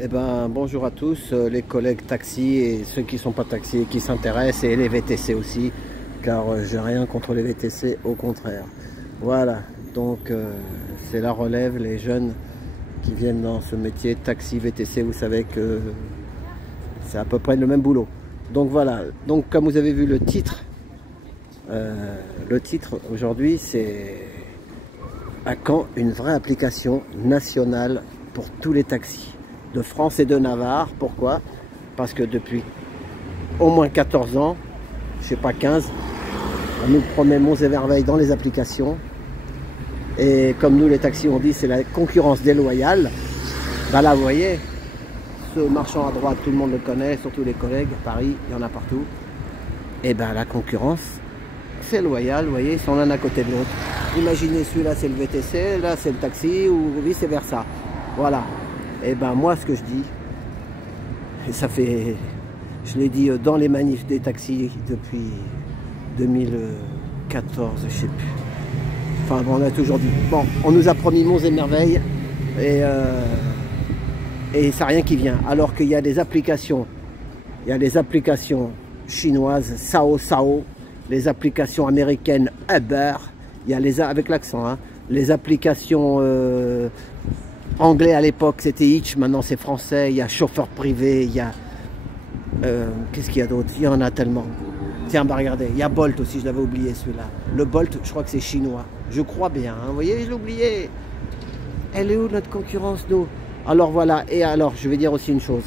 Eh ben, bonjour à tous, les collègues taxi et ceux qui ne sont pas taxis et qui s'intéressent, et les VTC aussi, car j'ai rien contre les VTC, au contraire. Voilà, donc c'est la relève, les jeunes qui viennent dans ce métier taxi, VTC, vous savez que c'est à peu près le même boulot. Donc voilà, donc comme vous avez vu le titre aujourd'hui, c'est à quand une vraie application nationale pour tous les taxis de France et de Navarre. Pourquoi? Parce que depuis au moins 14 ans, je sais pas 15, on nous promet monts et merveilles dans les applications. Et comme nous les taxis on dit, c'est la concurrence déloyale. Bah là vous voyez, ce marchand à droite, tout le monde le connaît, surtout les collègues, à Paris, il y en a partout. Et ben la concurrence, c'est loyal, vous voyez, ils sont l'un à côté de l'autre. Imaginez, celui-là c'est le VTC, là c'est le taxi, ou vice versa. Voilà. Et ben moi ce que je dis, et ça fait, je l'ai dit dans les manifs des taxis depuis 2014, je sais plus. Enfin bon, on a toujours dit, bon, on nous a promis monts et merveilles, et ça n'a rien qui vient. Alors qu'il y a des applications, chinoises, Sao, les applications américaines Uber, il y a les, avec l'accent, hein, les applications anglais à l'époque c'était Hitch, maintenant c'est français, il y a chauffeur privé, il y a qu'est-ce qu'il y a d'autre? Il y en a tellement. Tiens, bah regardez, il y a Bolt aussi, je l'avais oublié celui-là. Le Bolt, je crois que c'est chinois, je crois bien, hein. Vous voyez, je l'ai oublié. Elle est où notre concurrence, nous? Alors voilà, et alors je vais dire aussi une chose,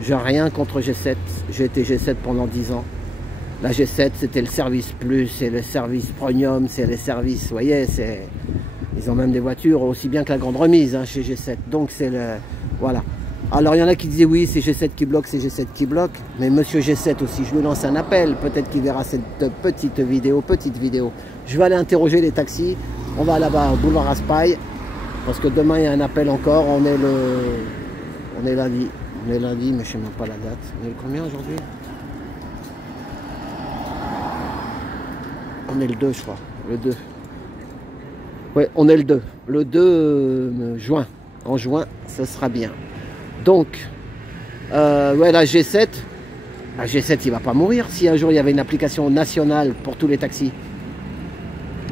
j'ai rien contre G7, j'ai été G7 pendant 10 ans. La G7 c'était le service plus, c'est le service premium, c'est les services, vous voyez, c'est... Ils ont même des voitures aussi bien que la grande remise, hein, chez G7. Donc c'est le... Voilà. Alors il y en a qui disaient oui, c'est G7 qui bloque, c'est G7 qui bloque. Mais monsieur G7 aussi, je lui lance un appel. Peut-être qu'il verra cette petite vidéo. Je vais aller interroger les taxis. On va là-bas au boulevard Raspail. Parce que demain il y a un appel encore. On est lundi. On est lundi, mais je ne sais même pas la date. On est le combien aujourd'hui? On est le 2, je crois. Le 2. Ouais, on est le 2 juin. En juin, ce sera bien. Donc, ouais, la G7, il va pas mourir si un jour il y avait une application nationale pour tous les taxis.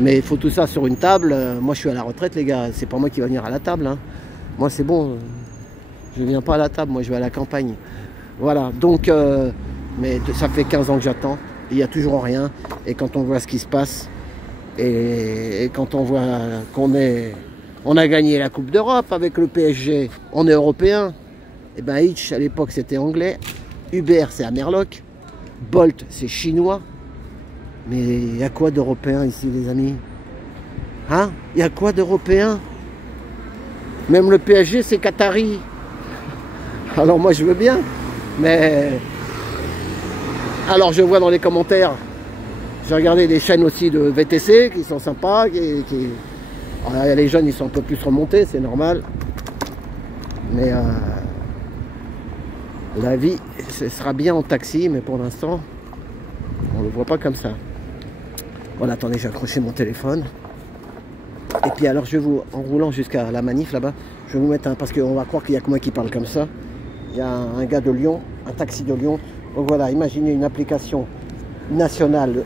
Mais il faut tout ça sur une table. Moi, je suis à la retraite, les gars. C'est pas moi qui va venir à la table, hein. Moi, c'est bon. Je viens pas à la table. Moi, je vais à la campagne. Voilà. Donc, mais ça fait 15 ans que j'attends. Il n'y a toujours rien. Et quand on voit ce qui se passe, et quand on voit on a gagné la Coupe d'Europe avec le PSG, on est européen. Et ben Hitch à l'époque c'était anglais, Uber c'est Amerloc, Bolt c'est chinois. Mais il y a quoi d'européen ici les amis? Hein? Il y a quoi d'européen? Même le PSG c'est Qatari. Alors moi je veux bien, mais alors je vois dans les commentaires. J'ai regardé des chaînes aussi de VTC qui sont sympas. Alors, les jeunes ils sont un peu plus remontés, c'est normal. Mais la vie, ce sera bien en taxi, mais pour l'instant, on ne le voit pas comme ça. Voilà, attendez, j'ai accroché mon téléphone. Et puis alors je vais vous, en roulant jusqu'à la manif là-bas, je vais vous mettre un, parce qu'on va croire qu'il n'y a que moi qui parle comme ça. Il y a un gars de Lyon, un taxi de Lyon. Donc voilà, imaginez une application nationale.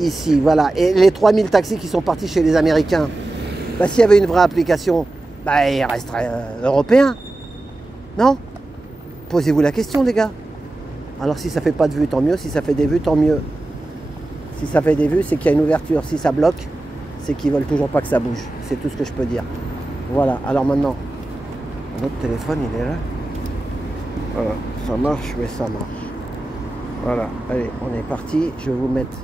Ici, voilà, et les 3000 taxis qui sont partis chez les Américains, bah, s'il y avait une vraie application, bah, il resterait européen, non? Posez-vous la question, les gars. Alors si ça fait pas de vues, tant mieux. Si ça fait des vues, tant mieux. Si ça fait des vues, c'est qu'il y a une ouverture. Si ça bloque, c'est qu'ils veulent toujours pas que ça bouge. C'est tout ce que je peux dire. Voilà, alors maintenant, notre téléphone, il est là. Voilà, ça marche, oui, ça marche. Voilà, allez, on est parti. Je vais vous mettre...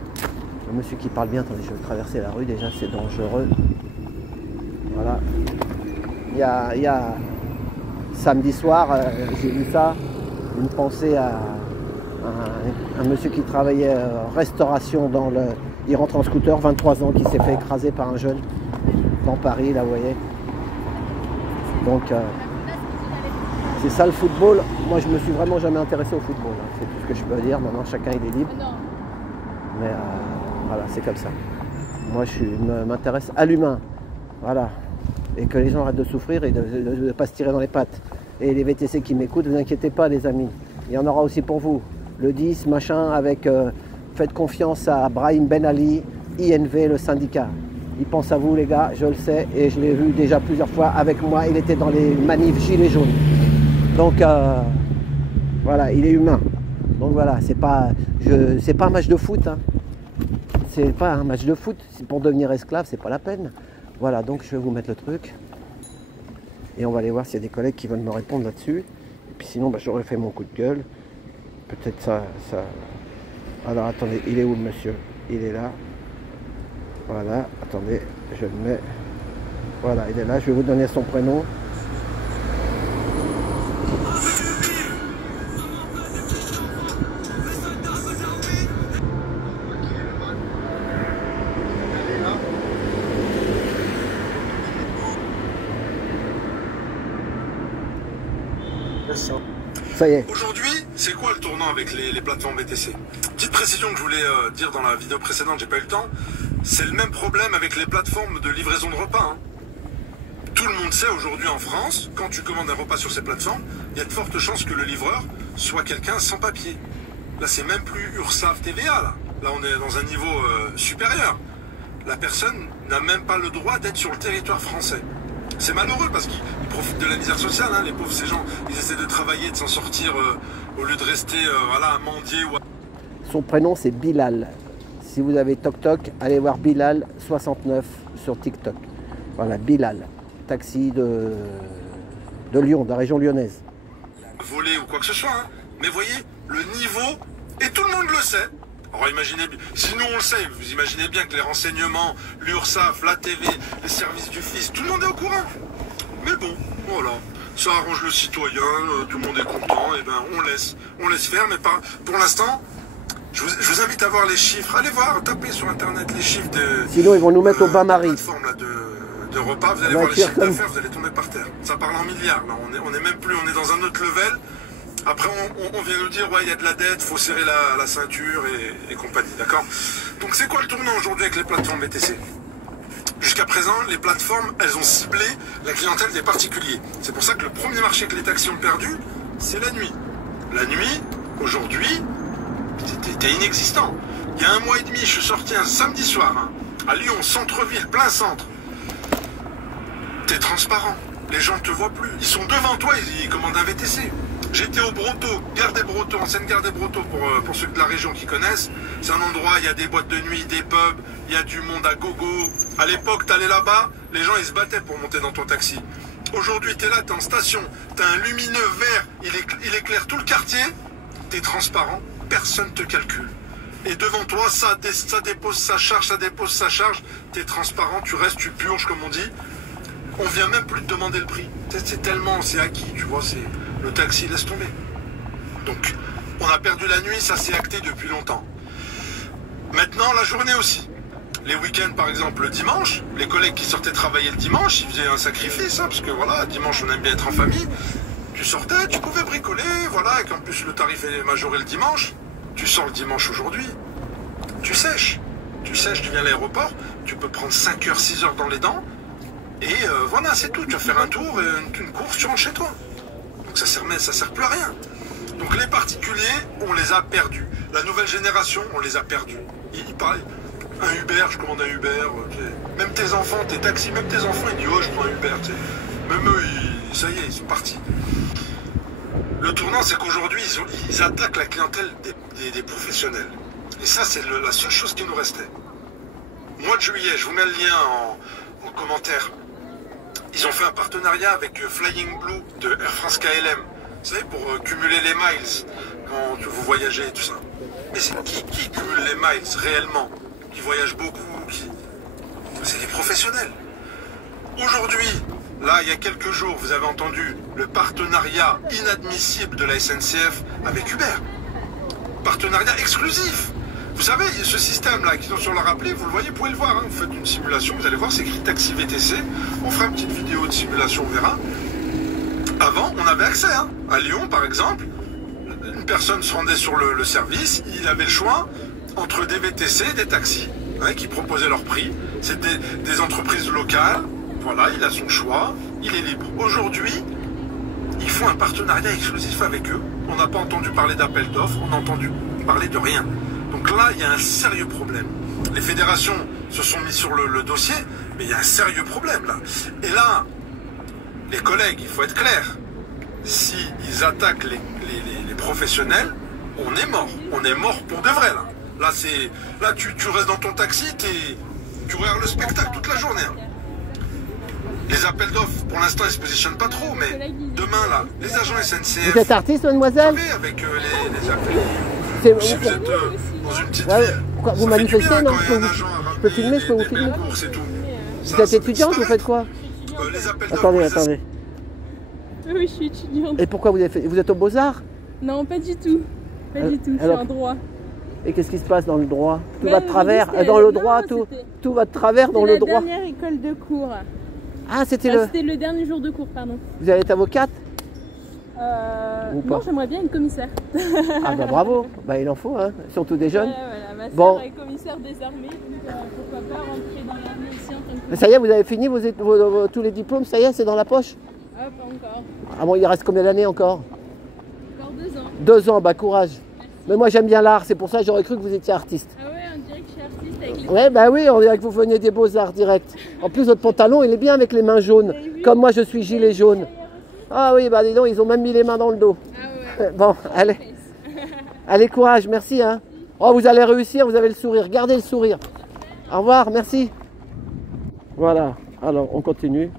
Le monsieur qui parle bien, attendez, je vais traverser la rue déjà, c'est dangereux. Voilà. Il y a samedi soir, j'ai vu ça, une pensée à un monsieur qui travaillait en restauration dans le... Il rentre en scooter, 23 ans, qui s'est fait écraser par un jeune dans Paris, là, vous voyez. Donc, c'est ça le football. Moi, je me suis vraiment jamais intéressé au football, hein. C'est tout ce que je peux dire. Maintenant, chacun il est libre. Mais... voilà, c'est comme ça. Moi, je m'intéresse à l'humain. Voilà. Et que les gens arrêtent de souffrir et de ne pas se tirer dans les pattes. Et les VTC qui m'écoutent, ne vous inquiétez pas les amis. Il y en aura aussi pour vous. Le 10, machin, avec faites confiance à Brahim Ben Ali, INV, le syndicat. Il pense à vous les gars, je le sais, et je l'ai vu déjà plusieurs fois avec moi. Il était dans les manifs gilets jaunes. Donc voilà, il est humain. Donc voilà, c'est pas un match de foot. Hein. C'est pas un match de foot. Pour devenir esclave, c'est pas la peine. Voilà, donc je vais vous mettre le truc. Et on va aller voir s'il y a des collègues qui veulent me répondre là-dessus. Et puis sinon, bah, j'aurais fait mon coup de gueule. Peut-être ça... Alors attendez, il est où le monsieur? Il est là. Voilà, attendez, je le mets. Voilà, il est là, je vais vous donner son prénom. Ça y est. Aujourd'hui, c'est quoi le tournant avec les plateformes VTC? Petite précision que je voulais dire dans la vidéo précédente, j'ai pas eu le temps. C'est le même problème avec les plateformes de livraison de repas. Hein. Tout le monde sait aujourd'hui en France, quand tu commandes un repas sur ces plateformes, il y a de fortes chances que le livreur soit quelqu'un sans papier. Là, c'est même plus URSSAF TVA. Là, on est dans un niveau supérieur. La personne n'a même pas le droit d'être sur le territoire français. C'est malheureux parce qu'ils profitent de la misère sociale, hein, les pauvres, ces gens. Ils essaient de travailler, de s'en sortir au lieu de rester voilà, à mendier. Son prénom, c'est Bilal. Si vous avez TokTok, allez voir Bilal 69 sur TikTok. Voilà, Bilal, taxi de Lyon, de la région lyonnaise. Voler ou quoi que ce soit, hein. Mais voyez, le niveau, et tout le monde le sait. Alors imaginez, si nous on le sait, vous imaginez bien que les renseignements, l'URSSAF, la TV, les services du fisc, tout le monde est au courant. Mais bon, voilà, ça arrange le citoyen, tout le monde est content, et ben on laisse faire, mais pas, pour l'instant, je vous invite à voir les chiffres, allez voir, tapez sur internet les chiffres de... Sinon ils vont nous mettre au bain-marie. Plateforme là de repas, vous allez voir les chiffres d'affaires, vous allez tomber par terre. Ça parle en milliards, là, on est même plus, on est dans un autre level. Après, on vient nous dire, ouais, il y a de la dette, faut serrer la ceinture et compagnie, d'accord? Donc, c'est quoi le tournant aujourd'hui avec les plateformes VTC? Jusqu'à présent, les plateformes, elles ont ciblé la clientèle des particuliers. C'est pour ça que le premier marché que les taxis ont perdu, c'est la nuit. La nuit, aujourd'hui, c'était inexistant. Il y a 1 mois et demi, je suis sorti un samedi soir, hein, à Lyon, centre-ville, plein centre. T'es transparent. Les gens ne te voient plus. Ils sont devant toi, ils commandent un VTC. J'étais au Broto, gare des Brotteaux, ancienne gare des Brotteaux pour ceux de la région qui connaissent. C'est un endroit, il y a des boîtes de nuit, des pubs, il y a du monde à gogo. À l'époque, t'allais là-bas, les gens ils se battaient pour monter dans ton taxi. Aujourd'hui, t'es là, t'es en station, t'as un lumineux vert, il éclaire tout le quartier, t'es transparent, personne te calcule. Et devant toi, ça dépose sa charge, ça dépose sa charge, t'es transparent, tu restes, tu purges comme on dit. On vient même plus te demander le prix. C'est tellement, c'est acquis, tu vois, c'est... Le taxi, laisse tomber. Donc, on a perdu la nuit, ça s'est acté depuis longtemps. Maintenant, la journée aussi. Les week-ends, par exemple, le dimanche, les collègues qui sortaient travailler le dimanche, ils faisaient un sacrifice, hein, parce que voilà, dimanche, on aime bien être en famille. Tu sortais, tu pouvais bricoler, voilà, et qu'en plus le tarif est majoré le dimanche. Tu sors le dimanche aujourd'hui, tu sèches. Tu sèches, tu viens à l'aéroport, tu peux prendre 5 heures, 6 heures dans les dents, et voilà, c'est tout. Tu vas faire un tour, une course, tu rentres chez toi. Donc ça sert plus à rien. Donc les particuliers, on les a perdus. La nouvelle génération, on les a perdus. Ils parlent, un Uber, je commande un Uber. Même tes enfants, tes taxis, même tes enfants, ils disent, oh, je prends un Uber. Même eux, ça y est, ils sont partis. Le tournant, c'est qu'aujourd'hui, ils attaquent la clientèle des professionnels. Et ça, c'est la seule chose qui nous restait. Mois de juillet, je vous mets le lien en commentaire. Ils ont fait un partenariat avec Flying Blue de Air France KLM. Vous savez, pour cumuler les miles quand vous voyagez et tout ça. Mais c'est qui cumule les miles réellement? Qui voyage beaucoup? C'est les professionnels. Aujourd'hui, là, il y a quelques jours, vous avez entendu le partenariat inadmissible de la SNCF avec Uber. Partenariat exclusif. Vous savez, ce système-là qui sont sur leur appli, vous le voyez, vous pouvez le voir. Hein. Vous faites une simulation, vous allez voir, c'est écrit Taxi VTC. On fera une petite vidéo de simulation, on verra. Avant, on avait accès. Hein. À Lyon, par exemple, une personne se rendait sur le service, il avait le choix entre des VTC et des taxis hein, qui proposaient leur prix. C'est des entreprises locales. Voilà, il a son choix, il est libre. Aujourd'hui, il font un partenariat exclusif avec eux. On n'a pas entendu parler d'appel d'offres, on n'a entendu parler de rien. Donc là, il y a un sérieux problème. Les fédérations se sont mis sur le dossier, mais il y a un sérieux problème là. Et là, les collègues, il faut être clair, s'ils attaquent les professionnels, on est mort. On est mort pour de vrai là. Là, tu restes dans ton taxi, tu regardes le spectacle toute la journée. Hein. Les appels d'offres, pour l'instant, ils se positionnent pas trop, mais demain, là, les agents SNCF... Vous êtes artiste, mademoiselle? Vous savez, avec les appels... Si vous êtes dans une petite ville... Pourquoi vous manifestez, non? Je peux filmer, je peux vous filmer. Vous êtes étudiante, vous faites quoi? Les appels Attendez, attendez. Oui, je suis étudiante. Et pourquoi vous êtes au Beaux-Arts? Non, pas du tout. Pas du tout, je suis en droit. Et qu'est-ce qui se passe dans le droit? Tout va de travers? Dans le droit, tout va de travers dans le droit? C'était la dernière école de cours. Ah, c'était le dernier jour de cours, pardon. Vous allez être avocate? Non, j'aimerais bien être commissaire. Ah bah bravo, bah il en faut, hein, surtout des jeunes. Voilà, ma sœur est commissaire des armées, donc pourquoi pas rentrer dans l'armée aussi en tant que... Mais ça y est, vous avez fini tous les diplômes, ça y est, c'est dans la poche? Ah, pas encore. Ah bon, il reste combien d'années encore? Encore 2 ans. 2 ans, bah courage. Merci. Mais moi j'aime bien l'art, c'est pour ça que j'aurais cru que vous étiez artiste. Ah ouais, on dirait que je suis artiste avec les... Ouais, bah oui, on dirait que vous veniez des Beaux-Arts direct. En plus, votre pantalon, il est bien avec les mains jaunes, comme moi je suis gilet jaune. Ah oui, bah dis donc, ils ont même mis les mains dans le dos. Ah ouais. Bon, allez. Allez, courage, merci. Hein. Oh, vous allez réussir, vous avez le sourire. Gardez le sourire. Au revoir, merci. Voilà, alors on continue.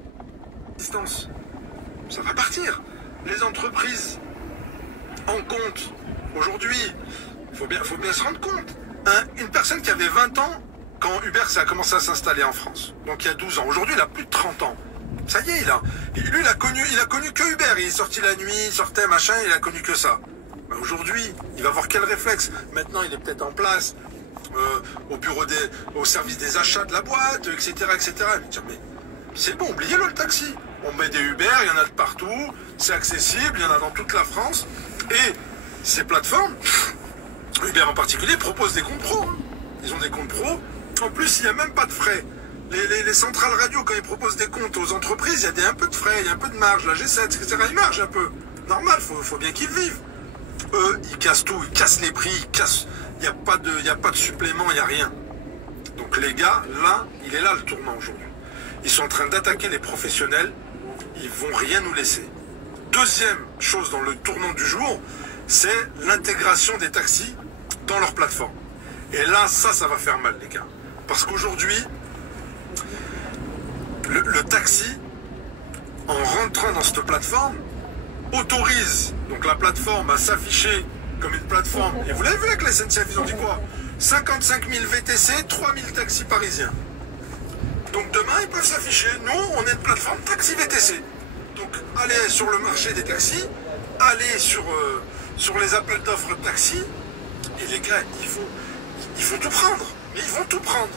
Distance, ça va partir. Les entreprises en compte. Aujourd'hui, il faut bien se rendre compte. Une personne qui avait 20 ans quand Uber a commencé à s'installer en France. Donc il y a 12 ans. Aujourd'hui, il a plus de 30 ans. Ça y est, lui, il a connu que Uber. Il est sorti la nuit, il sortait, machin, il a connu que ça. Ben aujourd'hui, il va voir quel réflexe. Maintenant, il est peut-être en place au bureau au service des achats de la boîte, etc., etc. Mais c'est bon, oubliez-le le taxi. On met des Uber, il y en a de partout, c'est accessible, il y en a dans toute la France. Et ces plateformes, Uber en particulier, proposent des comptes pro. Hein. Ils ont des comptes pro. En plus, il n'y a même pas de frais. Les centrales radio, quand ils proposent des comptes aux entreprises, il y a un peu de frais, il y a un peu de marge, la G7, etc. Ils margent un peu. Normal, faut bien qu'ils vivent. Eux, ils cassent tout, ils cassent les prix, il n'y a pas de supplément, il n'y a rien. Donc les gars, là, il est là le tournant aujourd'hui. Ils sont en train d'attaquer les professionnels, ils vont rien nous laisser. Deuxième chose dans le tournant du jour, c'est l'intégration des taxis dans leur plateforme. Et là, ça va faire mal, les gars. Parce qu'aujourd'hui, le taxi, en rentrant dans cette plateforme, autorise donc la plateforme à s'afficher comme une plateforme. Et vous l'avez vu avec la SNCF, ils ont dit quoi? 55 000 VTC, 3 000 taxis parisiens. Donc demain, ils peuvent s'afficher. Nous, on est une plateforme taxi VTC. Donc allez sur le marché des taxis, allez sur les appels d'offres de taxi. Et les gars, il faut tout prendre. Mais ils vont tout prendre.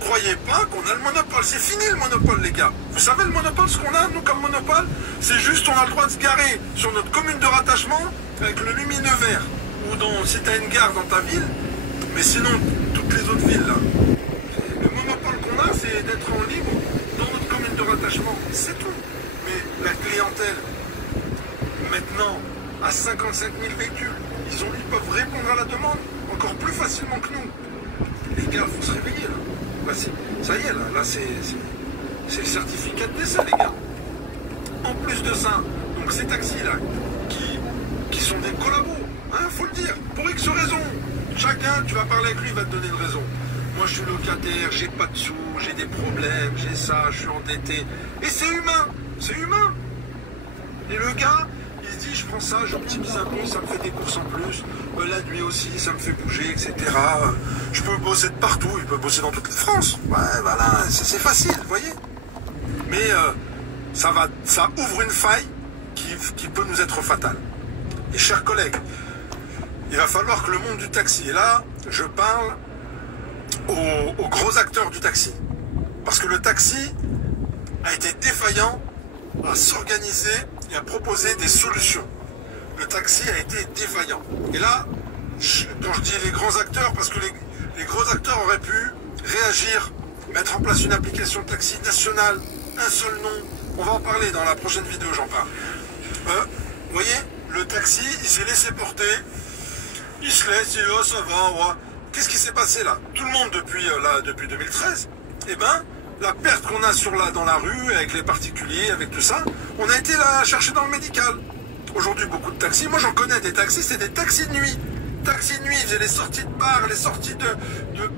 Croyez pas qu'on a le monopole. C'est fini le monopole, les gars. Vous savez le monopole, ce qu'on a, nous, comme monopole? C'est juste, on a le droit de se garer sur notre commune de rattachement avec le lumineux vert. Ou si tu as une gare dans ta ville. Mais sinon, toutes les autres villes, là. Le monopole qu'on a, c'est d'être en libre dans notre commune de rattachement. C'est tout. Mais la clientèle, maintenant, à 55 000 véhicules, ils peuvent répondre à la demande encore plus facilement que nous. Les gars, il faut se réveiller, là. Bah, ça y est, là c'est le certificat de décès, les gars. En plus de ça, donc ces taxis-là, qui sont des collabos, hein, faut le dire, pour X raisons. Chacun, tu vas parler avec lui, il va te donner une raison. Moi, je suis locataire, j'ai pas de sous, j'ai des problèmes, j'ai ça, je suis endetté. Et c'est humain, c'est humain. Et le gars, il se dit, je prends ça, j'optimise un peu, ça me fait des courses en plus. La nuit aussi, ça me fait bouger, etc. Je peux bosser de partout, il peut bosser dans toute la France. Ouais, voilà, c'est facile, vous voyez. Mais ça ouvre une faille qui peut nous être fatale. Et chers collègues, il va falloir que le monde du taxi, et là, je parle aux gros acteurs du taxi. Parce que le taxi a été défaillant à s'organiser et à proposer des solutions. Le taxi a été défaillant. Et là, quand je dis les grands acteurs, parce que les gros acteurs auraient pu réagir, mettre en place une application de taxi nationale, un seul nom. On va en parler dans la prochaine vidéo, j'en parle. Vous voyez, le taxi, il s'est laissé porter. Il se laisse, il dit, oh, ça va. Qu'est-ce qui s'est passé là? Tout le monde depuis 2013, eh ben, la perte qu'on a dans la rue, avec les particuliers, avec tout ça, on a été la chercher dans le médical. Aujourd'hui, beaucoup de taxis, moi j'en connais des taxis, c'est des taxis de nuit. Taxi de nuit, il faisait les sorties de bars, les sorties de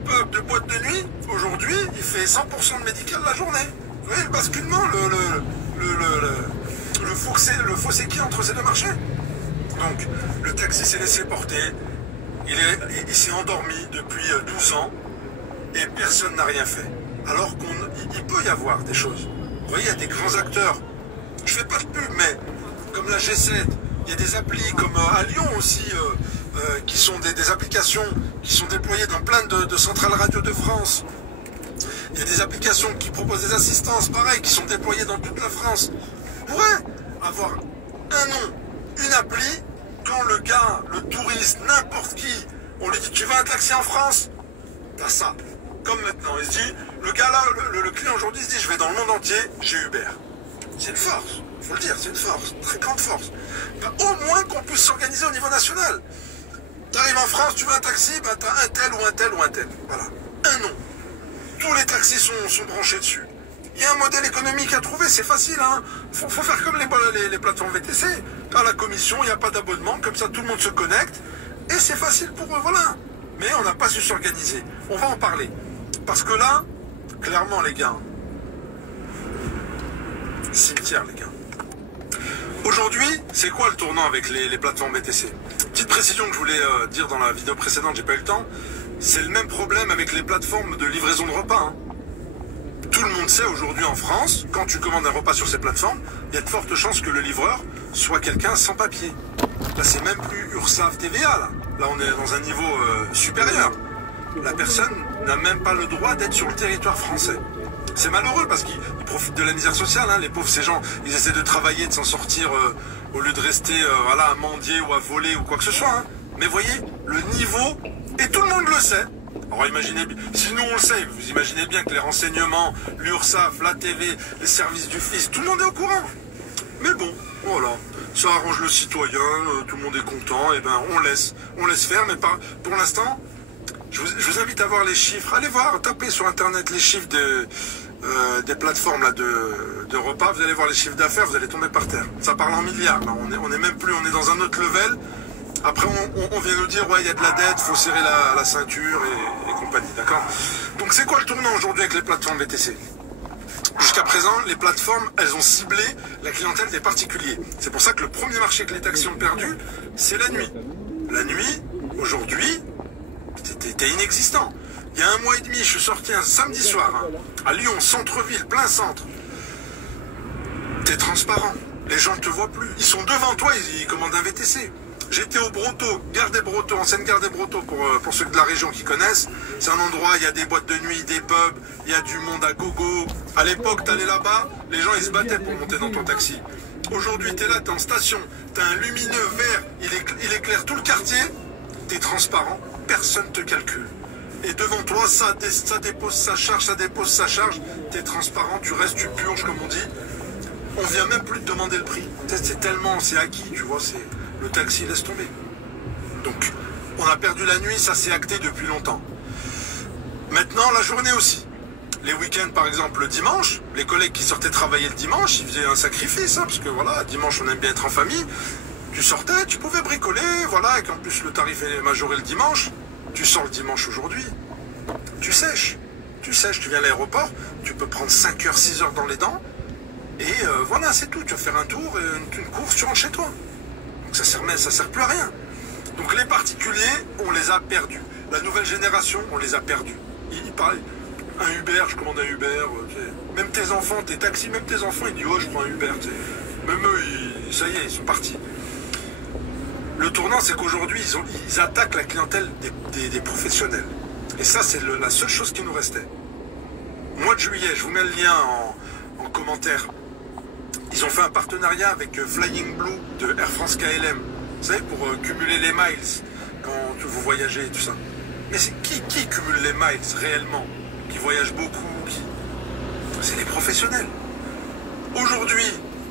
pubs, de boîtes de nuit. Aujourd'hui, il fait 100% de médical la journée. Vous voyez le basculement, le fossé qu'il y a entre ces deux marchés. Donc, le taxi s'est laissé porter, il s'est endormi depuis 12 ans et personne n'a rien fait. Alors qu'il peut y avoir des choses. Vous voyez, il y a des grands acteurs. Je fais pas de pub, mais comme la G7, il y a des applis comme à Lyon aussi, qui sont des applications qui sont déployées dans plein de centrales radio de France. Il y a des applications qui proposent des assistances, pareil, qui sont déployées dans toute la France. On pourrait avoir un nom, une appli, quand le gars, le touriste, n'importe qui, on lui dit tu veux un taxi en France? T'as ça. Comme maintenant, il se dit, le gars là, le client aujourd'hui se dit je vais dans le monde entier, j'ai Uber. C'est une force, faut le dire, c'est une force, très grande force. Ben, au moins qu'on puisse s'organiser au niveau national. Tu arrives en France, tu veux un taxi, ben t'as un tel ou un tel ou un tel. Voilà, un nom. Tous les taxis sont branchés dessus. Il y a un modèle économique à trouver, c'est facile, hein. Faut faire comme les plateformes VTC. À la commission, il n'y a pas d'abonnement, comme ça tout le monde se connecte. Et c'est facile pour eux, voilà. Mais on n'a pas su s'organiser. On va en parler. Parce que là, clairement les gars, cimetière les gars. Aujourd'hui, c'est quoi le tournant avec les plateformes VTC? Petite précision que je voulais dire dans la vidéo précédente, j'ai pas eu le temps. C'est le même problème avec les plateformes de livraison de repas, hein. Tout le monde sait aujourd'hui en France, quand tu commandes un repas sur ces plateformes, il y a de fortes chances que le livreur soit quelqu'un sans papier. Là, c'est même plus URSSAF TVA, là. Là, on est dans un niveau supérieur. La personne n'a même pas le droit d'être sur le territoire français. C'est malheureux parce qu'ils profitent de la misère sociale, hein. Les pauvres, ces gens, ils essaient de travailler, de s'en sortir au lieu de rester voilà, à mendier ou à voler ou quoi que ce soit, hein. Mais voyez, le niveau, et tout le monde le sait. Alors imaginez, si nous on le sait, vous imaginez bien que les renseignements, l'URSSAF, la TV, les services du fisc, tout le monde est au courant. Mais bon, voilà, ça arrange le citoyen, tout le monde est content, et ben on laisse faire, mais pour l'instant, je vous invite à voir les chiffres, allez voir, tapez sur internet les chiffres des plateformes là, de repas, vous allez voir les chiffres d'affaires, vous allez tomber par terre. Ça parle en milliards, là, on est même plus, on est dans un autre level. Après, on vient nous dire, ouais, il y a de la dette, faut serrer la ceinture et compagnie, d'accord? Donc, c'est quoi le tournant aujourd'hui avec les plateformes VTC? Jusqu'à présent, les plateformes, elles ont ciblé la clientèle des particuliers. C'est pour ça que le premier marché que les taxis ont perdu, c'est la nuit. La nuit, aujourd'hui, c'était inexistant. Il y a 1 mois et demi, je suis sorti un samedi soir, hein, à Lyon, centre-ville, plein centre. T'es transparent. Les gens ne te voient plus. Ils sont devant toi, ils commandent un VTC. J'étais au Brotteaux, gare des Brotteaux, ancienne gare des Brotteaux, pour ceux de la région qui connaissent. C'est un endroit, il y a des boîtes de nuit, des pubs, il y a du monde à gogo. À l'époque, t'allais là-bas, les gens ils se battaient pour monter dans ton taxi. Aujourd'hui, t'es là, t'es en station, t'as un lumineux vert, il éclaire tout le quartier, t'es transparent, personne te calcule. Et devant toi, ça dépose sa charge, ça dépose sa charge, t'es transparent, tu restes, tu purges, comme on dit. On vient même plus te demander le prix. C'est tellement, c'est acquis, tu vois, c'est... Le taxi laisse tomber. Donc, on a perdu la nuit, ça s'est acté depuis longtemps. Maintenant, la journée aussi. Les week-ends, par exemple, le dimanche, les collègues qui sortaient travailler le dimanche, ils faisaient un sacrifice, hein, parce que voilà, dimanche, on aime bien être en famille. Tu sortais, tu pouvais bricoler, voilà, et qu'en plus le tarif est majoré le dimanche. Tu sors le dimanche aujourd'hui, tu sèches, tu viens à l'aéroport, tu peux prendre 5 heures, 6 heures dans les dents, et voilà, c'est tout. Tu vas faire un tour, une course, tu rentres chez toi. Ça sert plus à rien. Donc les particuliers, on les a perdus. La nouvelle génération, on les a perdus. Il parle, un Uber, je commande un Uber. Même tes enfants, tes taxis, même tes enfants, ils disent oh je prends un Uber. Même eux, ça y est, ils sont partis. Le tournant, c'est qu'aujourd'hui, ils attaquent la clientèle des professionnels. Et ça, c'est la seule chose qui nous restait. Mois de juillet, je vous mets le lien en commentaire. Ils ont fait un partenariat avec Flying Blue de Air France KLM. Vous savez, pour cumuler les miles quand vous voyagez et tout ça. Mais c'est qui cumule les miles réellement? Qui voyage beaucoup? C'est les professionnels. Aujourd'hui,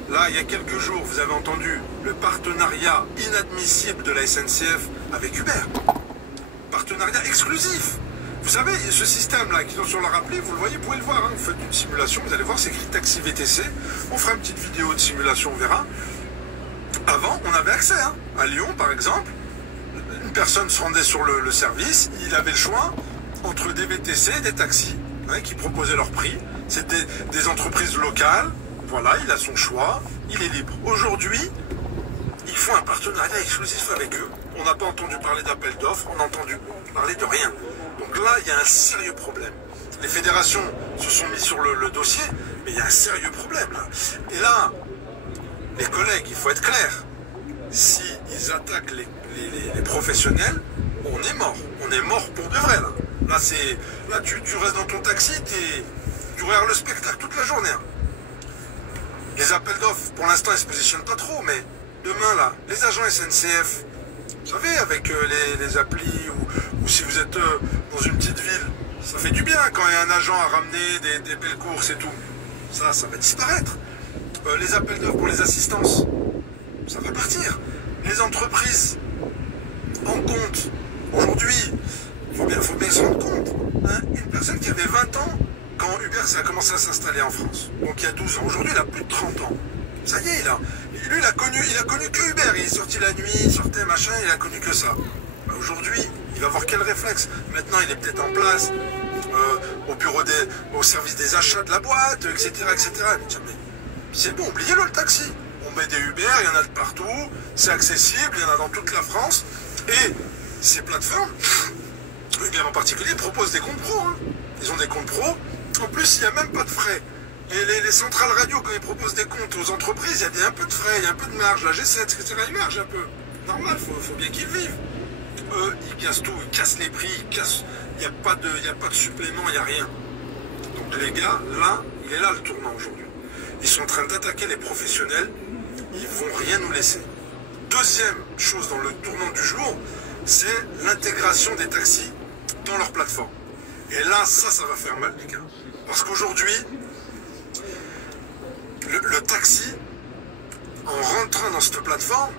Là, il y a quelques jours, vous avez entendu le partenariat inadmissible de la SNCF avec Uber. Partenariat exclusif. Vous savez, ce système-là qui est sur leur appli, vous le voyez, vous pouvez le voir. Hein, vous faites une simulation, vous allez voir, c'est écrit taxi VTC. On fera une petite vidéo de simulation, on verra. Avant, on avait accès. Hein. À Lyon, par exemple, une personne se rendait sur le service, il avait le choix entre des VTC et des taxis hein, qui proposaient leur prix. C'était des entreprises locales. Voilà, il a son choix, il est libre. Aujourd'hui, ils font un partenariat exclusif avec eux. On n'a pas entendu parler d'appel d'offres, on n'a entendu parler de rien. Donc là, il y a un sérieux problème. Les fédérations se sont mis sur le dossier, mais il y a un sérieux problème là. Et là, les collègues, il faut être clair. S'ils attaquent les professionnels, on est mort. On est mort pour de vrai là. Là, tu restes dans ton taxi, tu regardes le spectacle toute la journée. Hein. Les appels d'offres, pour l'instant, ils ne se positionnent pas trop, mais demain, là, les agents SNCF, vous savez, avec les applis, ou si vous êtes dans une petite ville, ça fait du bien quand il y a un agent à ramener des belles courses et tout. Ça va disparaître. Les appels d'offres pour les assistances, ça va partir. Les entreprises en compte, aujourd'hui, il faut bien se rendre compte. Hein, une personne qui avait 20 ans, quand Uber ça a commencé à s'installer en France, donc il y a 12 ans, aujourd'hui il a plus de 30 ans. Ça y est, lui il a connu que Uber, il est sorti la nuit, il sortait machin, il a connu que ça. Bah, aujourd'hui, il va avoir quel réflexe? Maintenant il est peut-être en place au bureau au service des achats de la boîte, etc. etc. Mais c'est bon, oubliez-le le taxi. On met des Uber, il y en a de partout, c'est accessible, il y en a dans toute la France. Et ces plateformes, Uber en particulier, proposent des comptes pro. Hein. Ils ont des comptes pro. En plus, il n'y a même pas de frais. Et les centrales radio, quand ils proposent des comptes aux entreprises, il y a un peu de frais, il y a un peu de marge. La G7, etc., ils margent un peu. Normal, faut bien qu'ils vivent. Eux, ils cassent tout, ils cassent les prix, il n'y a pas de supplément, il n'y a rien. Donc les gars, là, il est là le tournant aujourd'hui. Ils sont en train d'attaquer les professionnels, ils vont rien nous laisser. Deuxième chose dans le tournant du jour, c'est l'intégration des taxis dans leur plateforme. Et là, ça va faire mal, les gars. Parce qu'aujourd'hui, le taxi, en rentrant dans cette plateforme,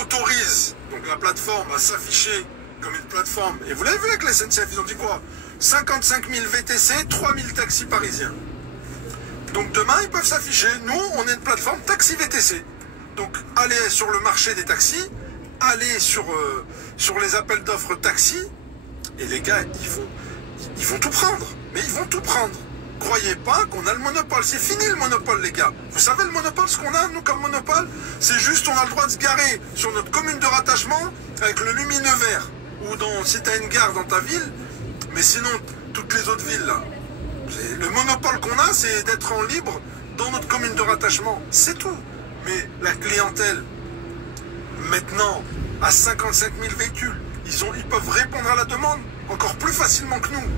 autorise donc la plateforme à s'afficher comme une plateforme. Et vous l'avez vu avec la SNCF, ils ont dit quoi? 55 000 VTC, 3 000 taxis parisiens. Donc demain, ils peuvent s'afficher. Nous, on est une plateforme taxi VTC. Donc allez sur le marché des taxis, allez sur les appels d'offres taxi, et les gars, ils vont tout prendre. Mais ils vont tout prendre. Croyez pas qu'on a le monopole. C'est fini le monopole, les gars. Vous savez le monopole, ce qu'on a, nous, comme monopole? C'est juste, on a le droit de se garer sur notre commune de rattachement avec le lumineux vert. Ou si tu as une gare dans ta ville, mais sinon, toutes les autres villes, là. Le monopole qu'on a, c'est d'être en libre dans notre commune de rattachement. C'est tout. Mais la clientèle, maintenant, à 55 000 véhicules, ils peuvent répondre à la demande encore plus facilement que nous.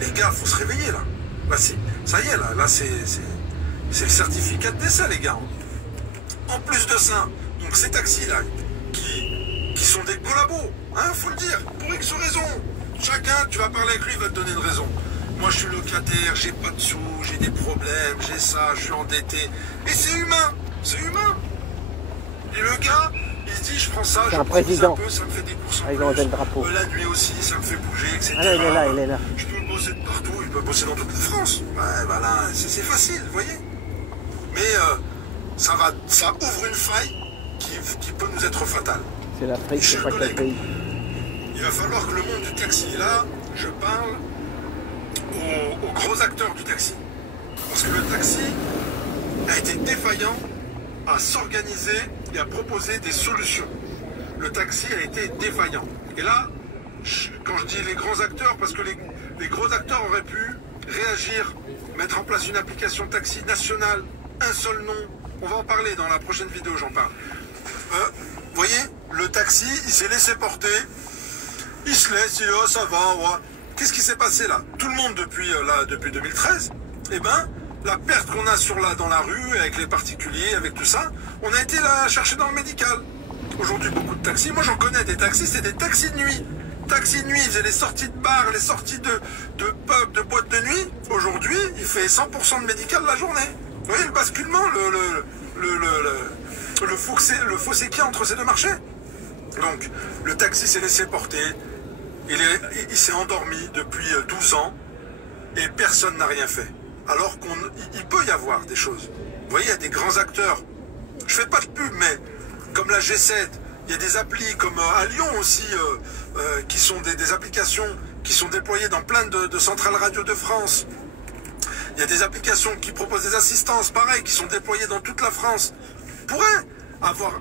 Les gars, faut se réveiller, là. Là, ça y est, là c'est le certificat de décès, les gars. En plus de ça, donc ces taxis-là, qui sont des collabos, hein, faut le dire, pour X raisons. Chacun, tu vas parler avec lui, il va te donner une raison. Moi, je suis locataire, j'ai pas de sous, j'ai des problèmes, j'ai ça, je suis endetté. Et c'est humain, c'est humain. Et le gars, il se dit, je prends ça, je prends un peu, ça me fait des courses en plus. La nuit aussi, ça me fait bouger, etc. Ah, il est là. Je peux bosser de partout, il peut bosser dans toute la France. Ouais, voilà, c'est facile, vous voyez. Mais ça ouvre une faille qui peut nous être fatale. C'est l'Afrique, c'est pas quel pays. Il va falloir que le monde du taxi, là, je parle aux gros acteurs du taxi. Parce que le taxi a été défaillant à s'organiser et à proposer des solutions. Le taxi a été défaillant. Et là, quand je dis les grands acteurs, parce que les gros acteurs auraient pu réagir, mettre en place une application taxi nationale, un seul nom. On va en parler dans la prochaine vidéo, j'en parle. Vous voyez, le taxi, il s'est laissé porter. Il se laisse, oh, ça va, ouais. Qu'est-ce qui s'est passé là? Tout le monde depuis 2013, eh ben, la perte qu'on a dans la rue, avec les particuliers, avec tout ça, on a été la chercher dans le médical. Aujourd'hui, beaucoup de taxis, moi j'en connais des taxis, c'est des taxis de nuit. Taxis de nuit, ils faisaient les sorties de bars, les sorties de pubs, de boîtes de nuit. Aujourd'hui, il fait 100% de médical la journée. Vous voyez le basculement, le fossé qu'il y a entre ces deux marchés. Donc, le taxi s'est laissé porter, il s'est endormi depuis 12 ans, et personne n'a rien fait. Alors qu'il peut y avoir des choses. Vous voyez, il y a des grands acteurs, je fais pas de pub, mais comme la G7, il y a des applis comme à Lyon aussi, qui sont des applications qui sont déployées dans plein de centrales radio de France. Il y a des applications qui proposent des assistances, pareil, qui sont déployées dans toute la France. Pourrait avoir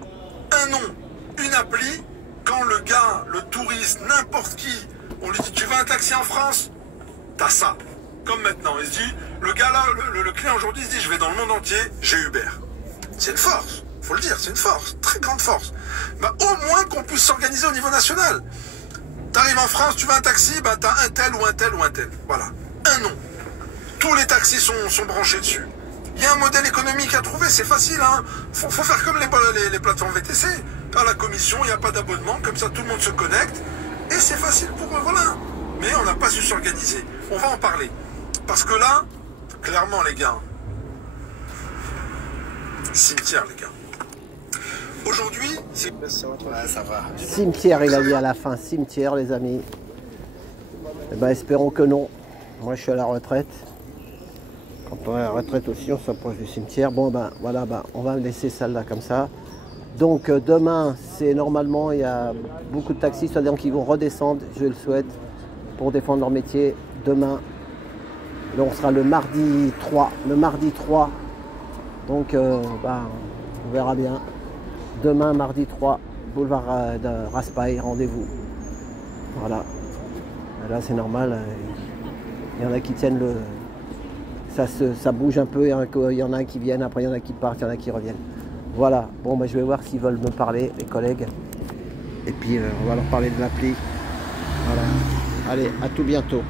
un nom, une appli, quand le gars, le touriste, n'importe qui, on lui dit tu veux un taxi en France, t'as ça. Comme maintenant, il se dit, le gars là, le client aujourd'hui se dit je vais dans le monde entier, j'ai Uber. C'est une force, faut le dire, c'est une force, très grande force. Bah, au moins qu'on puisse s'organiser au niveau national. T'arrives en France, tu veux un taxi, bah t'as un tel ou un tel ou un tel. Voilà, un nom. Tous les taxis sont branchés dessus. Il y a un modèle économique à trouver, c'est facile, hein. Faut faire comme les plateformes VTC. À la commission, il n'y a pas d'abonnement, comme ça tout le monde se connecte. Et c'est facile pour eux, voilà. Mais on n'a pas su s'organiser. On va en parler. Parce que là, clairement les gars, cimetière les gars. Aujourd'hui, c'est... Ouais, ça va. Cimetière, il a dit à la fin, cimetière les amis. Eh ben, espérons que non. Moi je suis à la retraite. Quand on est à la retraite aussi, on s'approche du cimetière. Bon ben voilà, ben, on va laisser celle-là comme ça. Donc demain, c'est normalement, il y a beaucoup de taxis, c'est-à-dire qu'ils vont redescendre, je le souhaite, pour défendre leur métier. Demain, là, on sera le mardi 3. Le mardi 3. Donc ben, on verra bien. Demain, mardi 3, boulevard de Raspail, rendez-vous. Voilà. Là, c'est normal. Il y en a qui tiennent le... Ça bouge un peu, il y en a qui viennent, après il y en a qui partent, il y en a qui reviennent. Voilà. Bon, ben, je vais voir s'ils veulent me parler, les collègues. Et puis, on va leur parler de l'appli. Voilà. Allez, à tout bientôt.